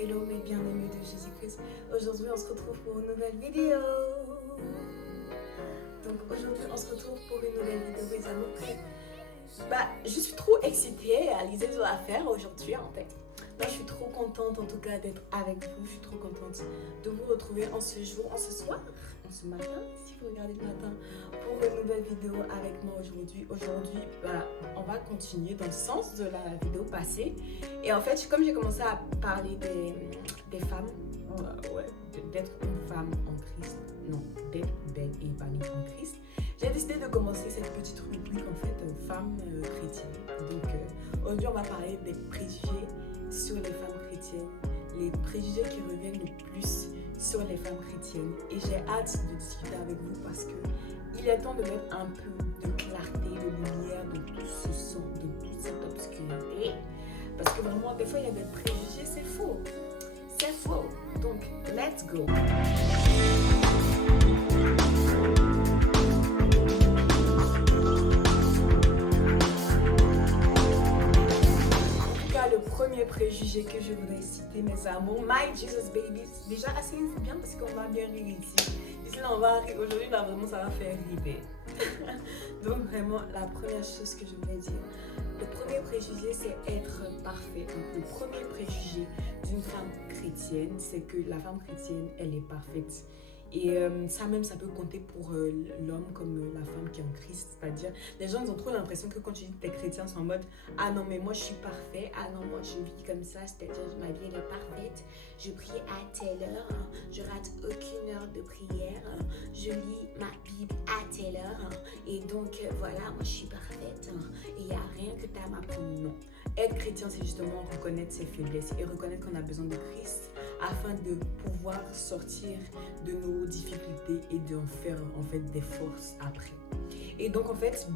Hello mes bien-aimés de Jésus-Christ. Aujourd'hui on se retrouve pour une nouvelle vidéo. Donc aujourd'hui on se retrouve pour une nouvelle vidéo les amis. Je suis trop excitée à l'idée de la faire aujourd'hui en fait. Moi je suis trop contente en tout cas d'être avec vous. Je suis trop contente de vous retrouver en ce jour, en ce soir, en ce matin, si vous regardez le matin, pour une nouvelle vidéo avec moi aujourd'hui. Aujourd'hui, on va continuer dans le sens de la vidéo passée. Et en fait, comme j'ai commencé à parler des femmes, d'être une femme en Christ, non, d'être belle et épanouie en Christ, j'ai décidé de commencer cette petite rubrique en fait, femmes chrétiennes. Donc aujourd'hui, on va parler des préjugés sur les femmes chrétiennes, les préjugés qui reviennent le plus sur les femmes chrétiennes. Et j'ai hâte de discuter avec vous parce que il est temps de mettre un peu de clarté, de lumière de tout ce son, de toute cette obscurité. Parce que vraiment, des fois, il y a des préjugés, c'est faux. C'est faux. Donc, let's go. Le premier préjugé que je voudrais citer, mes amours, My Jesus Babies. Déjà, asseyez-vous bien parce qu'on va bien rire ici. Ici, là, on va rire. Aujourd'hui, là, vraiment, ça va faire rire. Donc, vraiment, la première chose que je voulais dire, le premier préjugé, c'est être parfait. Donc, le premier préjugé d'une femme chrétienne, c'est que la femme chrétienne, elle est parfaite. Et ça même, ça peut compter pour l'homme comme la femme qui est en Christ. C'est-à-dire, les gens ils ont trop l'impression que quand tu dis que t'es chrétien, c'est en mode « Ah non, mais moi je suis parfait. Ah non, moi je vis comme ça. C'est-à-dire, ma vie elle est parfaite. Je prie à telle heure. Je rate aucune heure de prière. Je lis ma Bible à telle heure. Et donc, voilà, moi je suis parfaite. Et il n'y a rien que tu as à m'apprendre. » Non. Être chrétien, c'est justement reconnaître ses faiblesses et reconnaître qu'on a besoin de Christ afin de pouvoir sortir de nos difficultés et d'en faire en fait des forces après. Et donc en fait,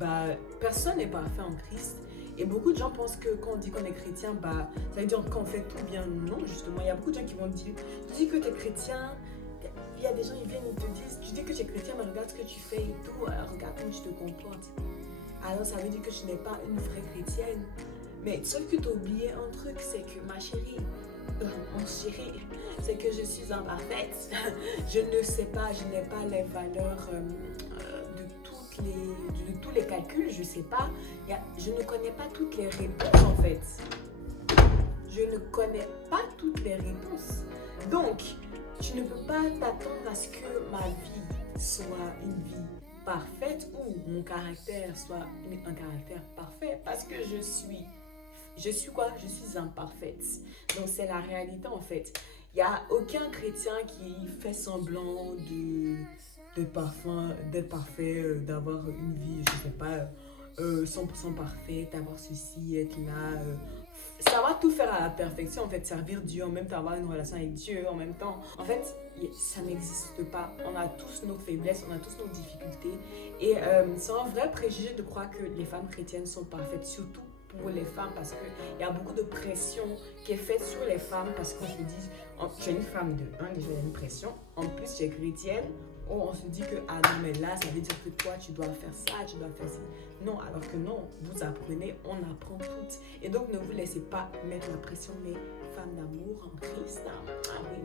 personne n'est parfait en Christ. Et beaucoup de gens pensent que quand on dit qu'on est chrétien, ça veut dire qu'on fait tout bien. Non, justement, il y a beaucoup de gens qui vont dire, tu dis que tu es chrétien, il y a des gens qui viennent et te disent, tu dis que tu es chrétien, mais regarde ce que tu fais et tout, regarde comment tu te comportes. Alors ça veut dire que tu n'es pas une vraie chrétienne. Mais sauf que tu as oublié un truc, c'est que ma chérie, mon chéri, c'est que je suis imparfaite. Je ne sais pas, je n'ai pas les valeurs de tous les calculs, je ne sais pas. Je ne connais pas toutes les réponses en fait. Je ne connais pas toutes les réponses. Donc, tu ne peux pas t'attendre à ce que ma vie soit une vie parfaite ou mon caractère soit un caractère parfait parce que je suis quoi? Je suis imparfaite. Donc c'est la réalité en fait. Il n'y a aucun chrétien qui fait semblant d'être parfait, d'avoir une vie, je ne sais pas, 100% parfaite, avoir ceci, être là, savoir tout faire à la perfection en fait, servir Dieu, en même temps avoir une relation avec Dieu, en même temps. En fait, ça n'existe pas. On a tous nos faiblesses, on a tous nos difficultés. Et c'est un vrai préjugé de croire que les femmes chrétiennes sont parfaites, surtout pour les femmes parce qu'il y a beaucoup de pression qui est faite sur les femmes parce qu'on se dit, tu es une femme de déjà il y a une pression, en plus tu es chrétienne, on se dit que ah non mais là ça veut dire que toi tu dois faire ça, tu dois faire ça. Non, alors que non, vous apprenez, on apprend toutes. Et donc ne vous laissez pas mettre la pression, les femmes d'amour en Christ.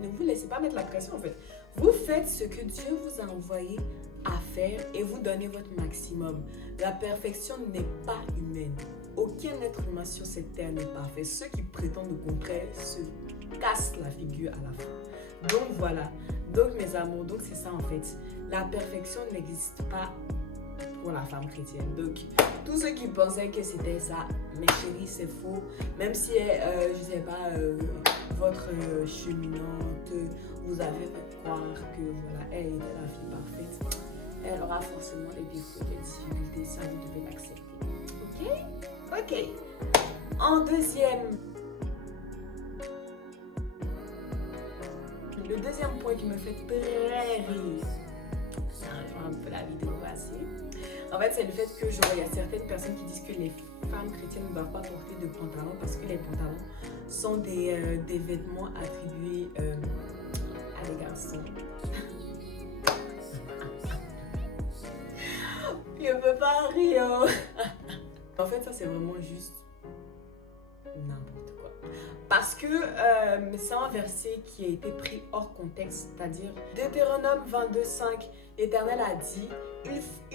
Ne vous laissez pas mettre la pression en fait. Vous faites ce que Dieu vous a envoyé à faire et vous donnez votre maximum. La perfection n'est pas humaine. Aucun être humain sur cette terre n'est parfait. Ceux qui prétendent le contraire se cassent la figure à la fin. Donc voilà. Donc mes amours, donc c'est ça en fait. La perfection n'existe pas pour la femme chrétienne. Donc tous ceux qui pensaient que c'était ça, mes chéris, c'est faux. Même si, je sais pas, votre cheminante vous avez fait croire que voilà, elle était la fille parfaite. Elle aura forcément des défauts, des difficultés. Ça, vous devez l'accepter. Ok? Ok. En deuxième, le deuxième point qui me fait très rire, ça rejoint un peu la vidéo passée. En fait, c'est le fait que il y a certaines personnes qui disent que les femmes chrétiennes ne doivent pas porter de pantalons parce que les pantalons sont des vêtements attribués à les garçons. Je ne peux pas rire. En fait, ça c'est vraiment juste n'importe quoi. Parce que c'est un verset qui a été pris hors contexte, c'est-à-dire Deutéronome 22:5, l'Éternel a dit: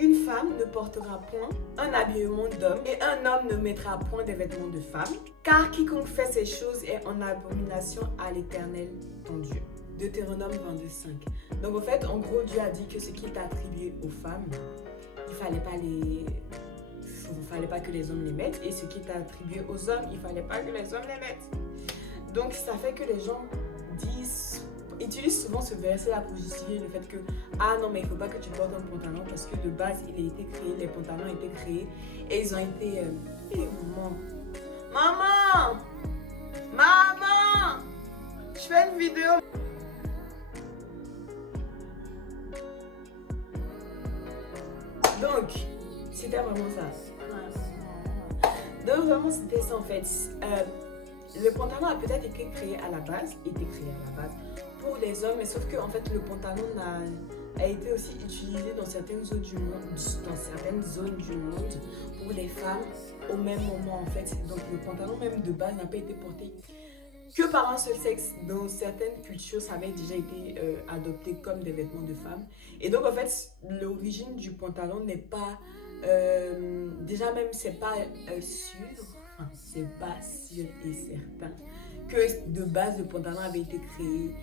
une femme ne portera point un habillement d'homme et un homme ne mettra point des vêtements de femme, car quiconque fait ces choses est en abomination à l'Éternel ton Dieu. Deutéronome 22:5. Donc en fait, en gros, Dieu a dit que ce qui est attribué aux femmes, il fallait pas que les hommes les mettent, et ce qui est attribué aux hommes, il fallait pas que les hommes les mettent. Donc ça fait que les gens utilisent souvent ce verset-là pour justifier le fait que ah non, mais il faut pas que tu portes un pantalon parce que de base il a été créé, les pantalons ont été créés et ils ont été maman, je fais une vidéo. Donc c'était vraiment ça. Donc vraiment c'était ça en fait. Le pantalon a peut-être été créé à la base pour les hommes, mais sauf que en fait le pantalon a été aussi utilisé dans certaines zones du monde, pour les femmes au même moment en fait. Donc le pantalon même de base n'a pas été porté que par un seul sexe. Dans certaines cultures, ça avait déjà été adopté comme des vêtements de femmes. Et donc en fait, l'origine du pantalon n'est pas déjà même c'est pas sûr et certain que de base le pantalon avait été créé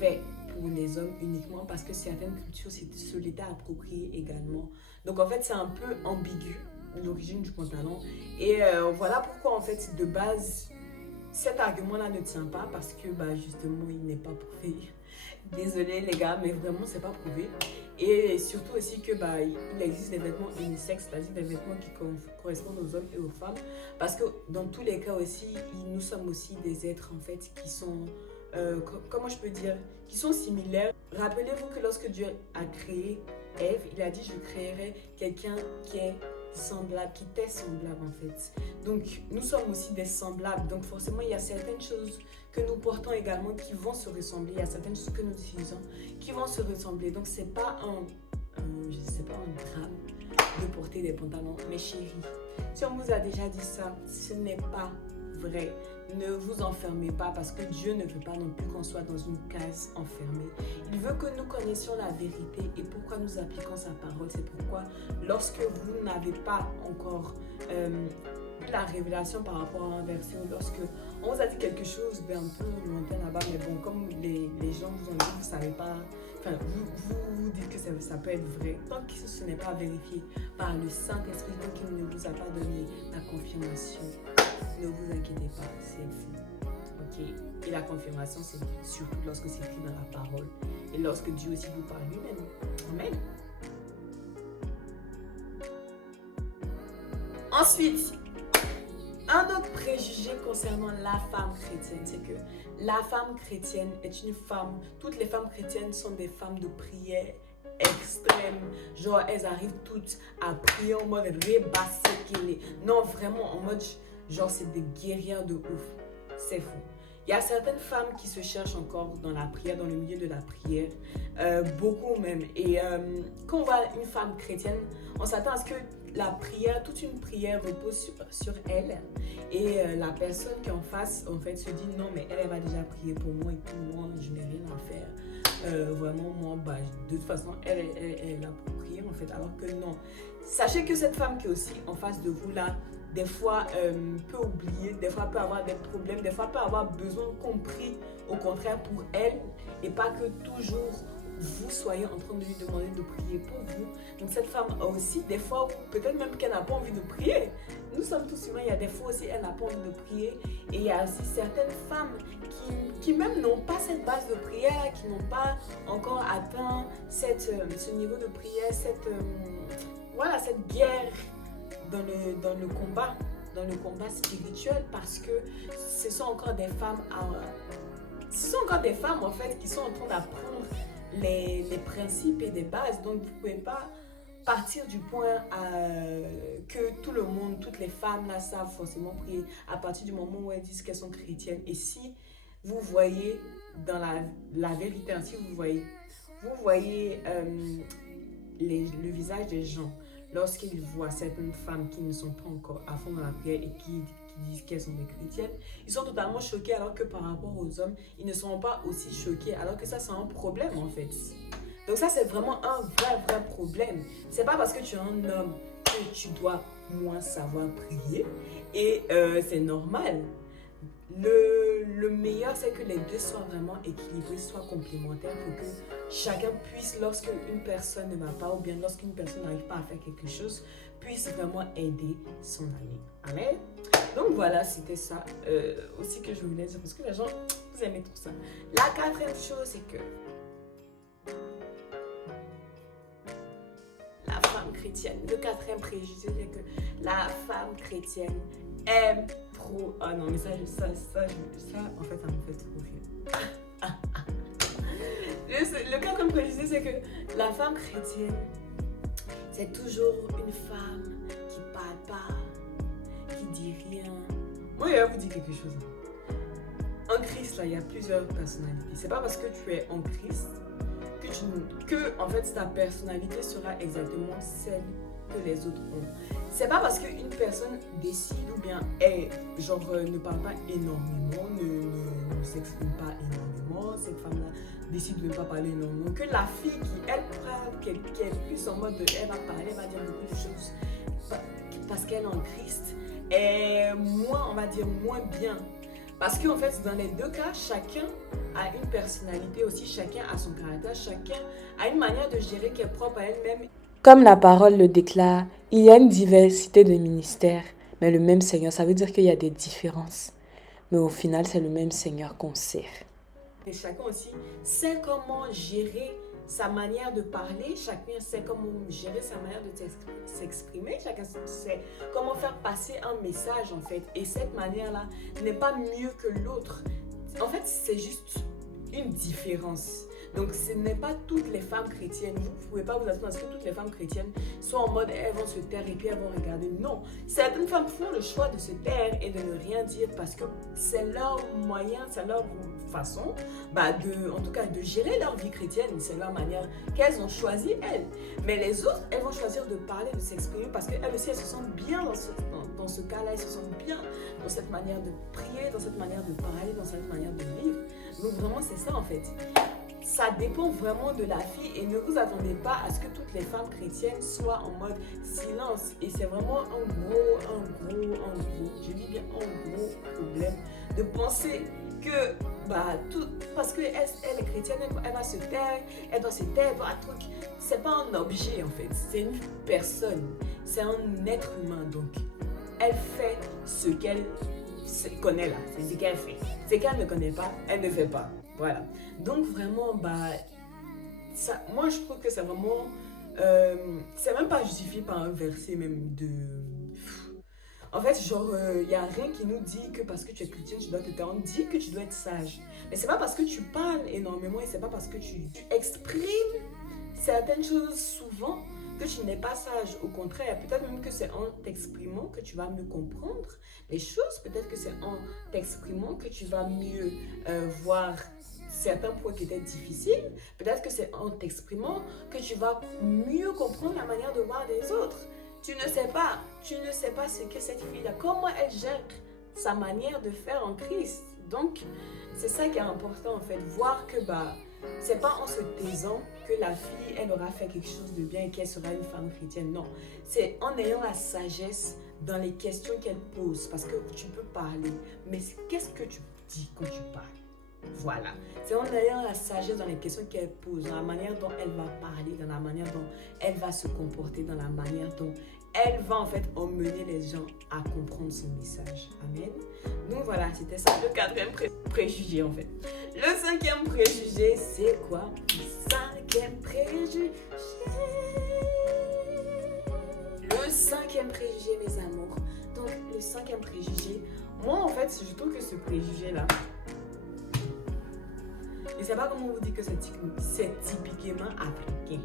fait pour les hommes uniquement, parce que certaines cultures se l'étaient approprié également. Donc en fait c'est un peu ambigu l'origine du pantalon, et voilà pourquoi en fait de base cet argument là ne tient pas, parce que justement il n'est pas prouvé. Désolée les gars, mais vraiment c'est pas prouvé. Et surtout aussi que il existe des vêtements unisexes, c'est-à-dire des vêtements qui correspondent aux hommes et aux femmes, parce que dans tous les cas aussi, nous sommes aussi des êtres en fait qui sont, comment je peux dire, qui sont similaires. Rappelez-vous que lorsque Dieu a créé Ève, il a dit: je créerai quelqu'un qui est semblable, qui t'est semblable en fait. Donc nous sommes aussi des semblables, donc forcément il y a certaines choses que nous portons également qui vont se ressembler, il y a certaines choses que nous utilisons qui vont se ressembler. Donc c'est pas un drame de porter des pantalons. Mais chérie, si on vous a déjà dit ça, ce n'est pas vrai. Ne vous enfermez pas, parce que Dieu ne veut pas non plus qu'on soit dans une case enfermée. Il veut que nous connaissions la vérité et pourquoi nous appliquons sa parole. C'est pourquoi lorsque vous n'avez pas encore eu la révélation par rapport à un verset, ou lorsque on vous a dit quelque chose un peu lointain là-bas, mais bon, comme les gens vous ont dit, vous ne savez pas, enfin vous dites que ça peut être vrai, tant que ce n'est pas vérifié par le Saint-Esprit, tant qu'il ne vous a pas donné la confirmation, ne vous inquiétez pas, c'est fou. Ok? Et la confirmation, c'est surtout lorsque c'est écrit dans la parole et lorsque Dieu aussi vous parle lui-même. Amen. Ensuite, un autre préjugé concernant la femme chrétienne, c'est que la femme chrétienne est une femme, toutes les femmes chrétiennes sont des femmes de prière extrême, genre elles arrivent toutes à prier en mode rebassé. Non, vraiment en mode genre c'est des guerrières de ouf. C'est fou. Il y a certaines femmes qui se cherchent encore dans la prière, dans le milieu de la prière, beaucoup même. Et quand on voit une femme chrétienne, on s'attend à ce que la prière, toute une prière repose sur elle. Et la personne qui est en face, en fait, se dit non, mais elle va déjà prier pour moi et tout, moi, je n'ai rien à faire. Vraiment, moi, de toute façon, elle est là pour prier, en fait, alors que non. Sachez que cette femme qui est aussi en face de vous là, des fois peut oublier, des fois peut avoir des problèmes, des fois peut avoir besoin qu'on prie au contraire pour elle, et pas que toujours vous soyez en train de lui demander de prier pour vous. Donc cette femme a aussi des fois, peut-être même qu'elle n'a pas envie de prier. Nous sommes tous humains, il y a des fois aussi elle n'a pas envie de prier, et il y a aussi certaines femmes qui même n'ont pas cette base de prière, qui n'ont pas encore atteint ce niveau de prière, cette guerre dans le combat spirituel, parce que ce sont encore des femmes en fait qui sont en train d'apprendre les principes et des bases. Donc vous ne pouvez pas partir du point que tout le monde, toutes les femmes là savent forcément prier à partir du moment où elles disent qu'elles sont chrétiennes. Et si vous voyez dans la vérité, si vous voyez le visage des gens lorsqu'ils voient certaines femmes qui ne sont pas encore à fond dans la prière et qui disent qu'elles sont des chrétiennes, ils sont totalement choqués alors que par rapport aux hommes, ils ne sont pas aussi choqués alors que ça c'est un problème en fait. Donc ça c'est vraiment un vrai problème. C'est pas parce que tu es un homme que tu dois moins savoir prier et c'est normal. Le meilleur, c'est que les deux soient vraiment équilibrés, soient complémentaires pour que chacun puisse, lorsque une personne ne va pas ou bien lorsqu'une personne n'arrive pas à faire quelque chose, puisse vraiment aider son ami. Amen. Donc voilà, c'était ça aussi que je voulais dire parce que les gens, vous aimez tout ça. La quatrième chose, c'est que la femme chrétienne, le quatrième préjugé, c'est que la femme chrétienne aime trop. Ah non, mais ça en fait, ça me fait trop rire. Le quatrième préjugé, c'est que la femme chrétienne, c'est toujours une femme qui parle pas, qui dit rien. Moi, je vais vous dire quelque chose. En Christ, là, il y a plusieurs personnalités. C'est pas parce que tu es en Christ que en fait, ta personnalité sera exactement celle que les autres ont. C'est pas parce qu'une personne décide ou bien ne parle pas énormément, ne s'exprime pas énormément, cette femme-là décide de ne pas parler énormément, que la fille qui, elle, parle, qui est plus en mode elle va parler, elle va dire beaucoup de choses parce qu'elle est en Christ, est moins, on va dire, moins bien. Parce qu'en fait, dans les deux cas, chacun a une personnalité aussi, chacun a son caractère, chacun a une manière de gérer qui est propre à elle-même. Comme la parole le déclare, il y a une diversité de ministères, mais le même Seigneur, ça veut dire qu'il y a des différences. Mais au final, c'est le même Seigneur qu'on sert. Et chacun aussi sait comment gérer sa manière de parler, chacun sait comment gérer sa manière de s'exprimer, chacun sait comment faire passer un message en fait. Et cette manière-là n'est pas mieux que l'autre. En fait, c'est juste une différence. Donc, ce n'est pas toutes les femmes chrétiennes. Vous ne pouvez pas vous attendre à ce que toutes les femmes chrétiennes soient en mode elles vont se taire et puis elles vont regarder. Non, certaines femmes font le choix de se taire et de ne rien dire parce que c'est leur moyen, c'est leur façon, en tout cas, de gérer leur vie chrétienne. C'est leur manière qu'elles ont choisi, elles. Mais les autres, elles vont choisir de parler, de s'exprimer parce qu'elles aussi, elles se sentent bien dans ce cas-là. Elles se sentent bien dans cette manière de prier, dans cette manière de parler, dans cette manière de vivre. Donc, vraiment, c'est ça en fait. Ça dépend vraiment de la fille et ne vous attendez pas à ce que toutes les femmes chrétiennes soient en mode silence. Et c'est vraiment un gros, je dis bien un gros problème de penser que parce qu'elle est chrétienne, elle va se taire, elle doit se taire, elle doit un truc. C'est pas un objet en fait, c'est une personne, c'est un être humain. Donc elle fait ce qu'elle connaît là, c'est ce qu'elle fait. Ce qu'elle ne connaît pas, elle ne fait pas. Voilà. Donc vraiment, ça, moi je trouve que c'est vraiment, c'est même pas justifié par un verset même de... En fait, genre, il n'y a rien qui nous dit que parce que tu es chrétienne, tu dois te taire. On dit que tu dois être sage. Mais c'est pas parce que tu parles énormément et c'est pas parce que tu exprimes certaines choses souvent que tu n'es pas sage. Au contraire, peut-être même que c'est en t'exprimant que tu vas mieux comprendre les choses. Peut-être que c'est en t'exprimant que tu vas mieux voir certains points qui étaient difficiles. Peut-être que c'est en t'exprimant que tu vas mieux comprendre la manière de voir des autres. Tu ne sais pas ce que cette fille-là, comment elle gère sa manière de faire en Christ. Donc, c'est ça qui est important en fait, voir que c'est pas en se taisant que la fille, elle aura fait quelque chose de bien et qu'elle sera une femme chrétienne. Non, c'est en ayant la sagesse dans les questions qu'elle pose. Parce que tu peux parler, mais qu'est-ce que tu dis quand tu parles? Voilà, c'est en ayant la sagesse dans les questions qu'elle pose, dans la manière dont elle va parler, dans la manière dont elle va se comporter, dans la manière dont elle va en fait emmener les gens à comprendre son message. Amen. Donc voilà, c'était ça le quatrième préjugé en fait. Le cinquième préjugé, c'est quoi? Le cinquième préjugé. Le cinquième préjugé, mes amours. Donc le cinquième préjugé, moi en fait, je trouve que ce préjugé-là, je ne sais pas comment vous dire que c'est typiquement africain.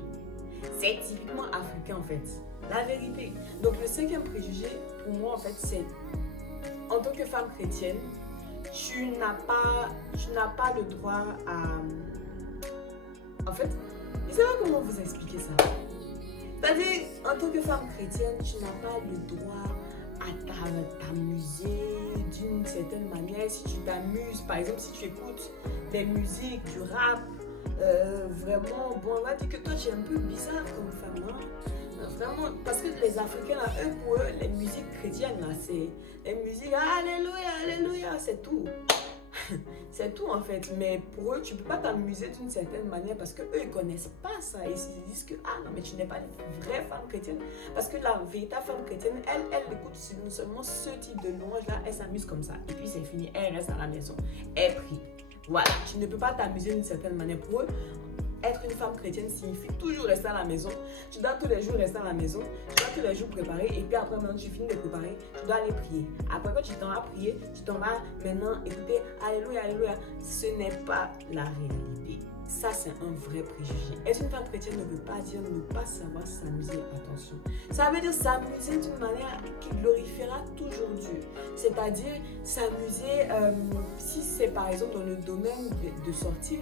C'est typiquement africain en fait. La vérité. Donc le cinquième préjugé, pour moi en fait, c'est en tant que femme chrétienne, tu n'as pas le droit à... En fait, je ne sais pas comment vous expliquer ça. C'est-à-dire, en tant que femme chrétienne, tu n'as pas le droit à t'amuser, d'une certaine manière, si tu t'amuses, par exemple, si tu écoutes des musiques, du rap, vraiment, bon, on va dire que toi, tu es un peu bizarre comme femme, hein? Vraiment, parce que les Africains, là, eux, pour eux, les musiques chrétiennes, là, c'est les musiques, alléluia, alléluia, c'est tout. C'est tout en fait, mais pour eux, tu ne peux pas t'amuser d'une certaine manière parce qu'eux, ils ne connaissent pas ça. Ils se disent que, ah non, mais tu n'es pas une vraie femme chrétienne. Parce que la véritable femme chrétienne, elle écoute seulement ce type de louange-là, elle s'amuse comme ça. Et puis c'est fini, elle reste à la maison, elle prie. Voilà, tu ne peux pas t'amuser d'une certaine manière. Pour eux, être une femme chrétienne signifie toujours rester à la maison. Tu dois tous les jours rester à la maison. Tu dois tous les jours préparer. Et puis après, maintenant, tu finis de préparer. Tu dois aller prier. Après, quand tu t'en vas prier, tu t'en vas maintenant écouter Alléluia, Alléluia. Ce n'est pas la réalité. Ça, c'est un vrai préjugé. Être une femme chrétienne ne veut pas dire ne pas savoir s'amuser. Attention. Ça veut dire s'amuser d'une manière qui glorifiera toujours Dieu. C'est-à-dire s'amuser, si c'est par exemple dans le domaine de sortir,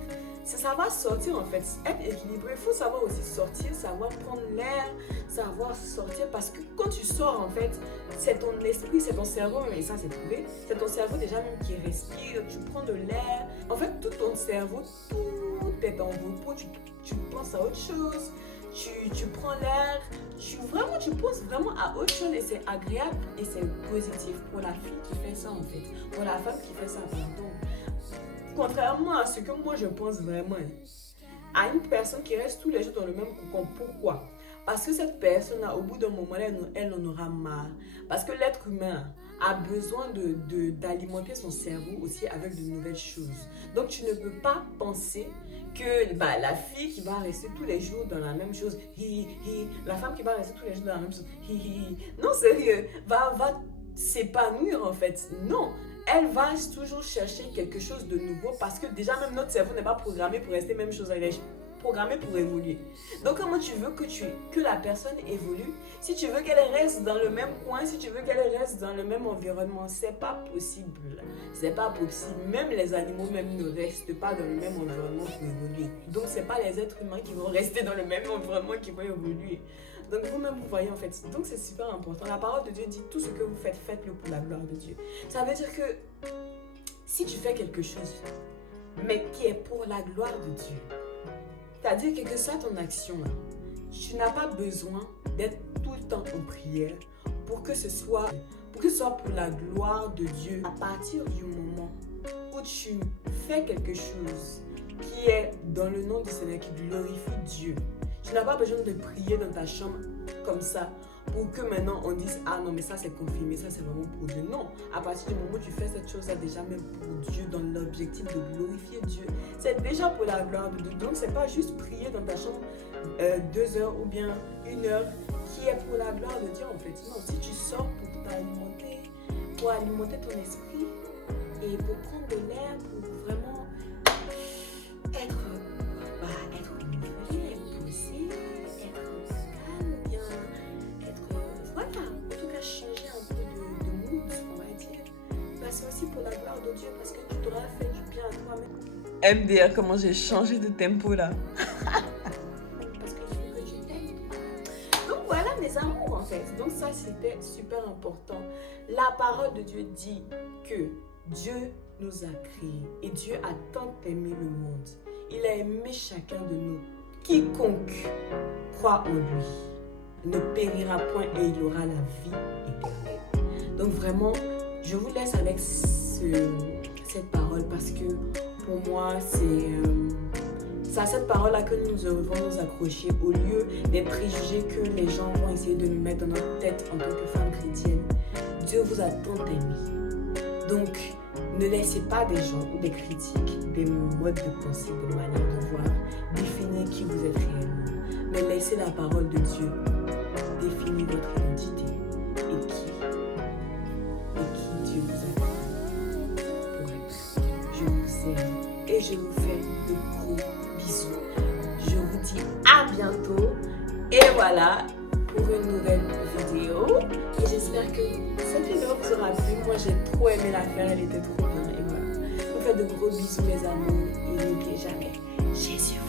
ça va sortir en fait, être équilibré. Il faut savoir aussi sortir, savoir prendre l'air, savoir sortir parce que quand tu sors en fait, c'est ton esprit, c'est ton cerveau, et ça c'est prouvé, c'est ton cerveau déjà même qui respire, tu prends de l'air. En fait, tout ton cerveau, tout est en repos, tu penses à autre chose, tu prends l'air, tu penses vraiment à autre chose et c'est agréable et c'est positif pour la fille qui fait ça en fait, pour la femme qui fait ça, pardon. Contrairement à ce que moi je pense vraiment, à une personne qui reste tous les jours dans le même cocon. Pourquoi? Parce que cette personne-là, au bout d'un moment, elle en aura marre. Parce que l'être humain a besoin d'alimenter son cerveau aussi avec de nouvelles choses. Donc tu ne peux pas penser que la fille qui va rester tous les jours dans la même chose, la femme qui va rester tous les jours dans la même chose, non sérieux, va s'épanouir en fait. Non. Elle va toujours chercher quelque chose de nouveau parce que déjà même notre cerveau n'est pas programmé pour rester même chose, il est programmé pour évoluer. Donc comment tu veux que la personne évolue? Si tu veux qu'elle reste dans le même coin, si tu veux qu'elle reste dans le même environnement, c'est pas possible. C'est pas possible. Même les animaux même ne restent pas dans le même environnement pour évoluer. Donc c'est pas les êtres humains qui vont rester dans le même environnement qui vont évoluer. Donc vous-même, vous voyez en fait. Donc c'est super important. La parole de Dieu dit tout ce que vous faites, faites-le pour la gloire de Dieu. Ça veut dire que si tu fais quelque chose, mais qui est pour la gloire de Dieu, c'est-à-dire quelle que soit ton action, là, tu n'as pas besoin d'être tout le temps en prière pour que ce soit pour la gloire de Dieu. À partir du moment où tu fais quelque chose qui est dans le nom du Seigneur, qui glorifie Dieu, tu n'as pas besoin de prier dans ta chambre comme ça pour que maintenant on dise ah non mais ça c'est confirmé, ça c'est vraiment pour Dieu. Non, à partir du moment où tu fais cette chose là déjà même pour Dieu, dans l'objectif de glorifier Dieu, c'est déjà pour la gloire de Dieu. Donc c'est pas juste prier dans ta chambre 2 heures ou bien 1 heure qui est pour la gloire de Dieu en fait. Non, si tu sors pour alimenter ton esprit et pour prendre de l'air, pour vraiment être renouvelé, être posé, être calme, bien, voilà, en tout cas changer un peu de mood, on va dire. C'est aussi pour la gloire de Dieu parce que tu t'auras fait du bien à toi-même. MDR, comment j'ai changé de tempo là. Parce que je veux que tu t'aimes. Donc voilà mes amours en fait. Donc ça c'était super important. La parole de Dieu dit que Dieu nous a créés et Dieu a tant aimé le monde. Il a aimé chacun de nous. Quiconque croit en lui ne périra point et il aura la vie éternelle. Donc vraiment, je vous laisse avec cette parole parce que pour moi, c'est à cette parole-là que nous devons nous accrocher au lieu des préjugés que les gens vont essayer de nous mettre dans notre tête en tant que femme chrétienne. Dieu vous a tant aimé. Donc, ne laissez pas des gens ou des critiques, des modes de pensée, des manières de voir définir qui vous êtes réellement. Mais laissez la parole de Dieu définir votre identité et qui Dieu vous a créé pour être. Je vous aime et je vous fais de gros bisous. Je vous dis à bientôt et voilà pour une nouvelle vidéo. Et j'espère que cette vidéo vous aura plu. Moi j'ai trop aimé la faire, elle était trop bien et voilà. Je vous fais de gros bisous mes amours et n'oubliez jamais, Jésus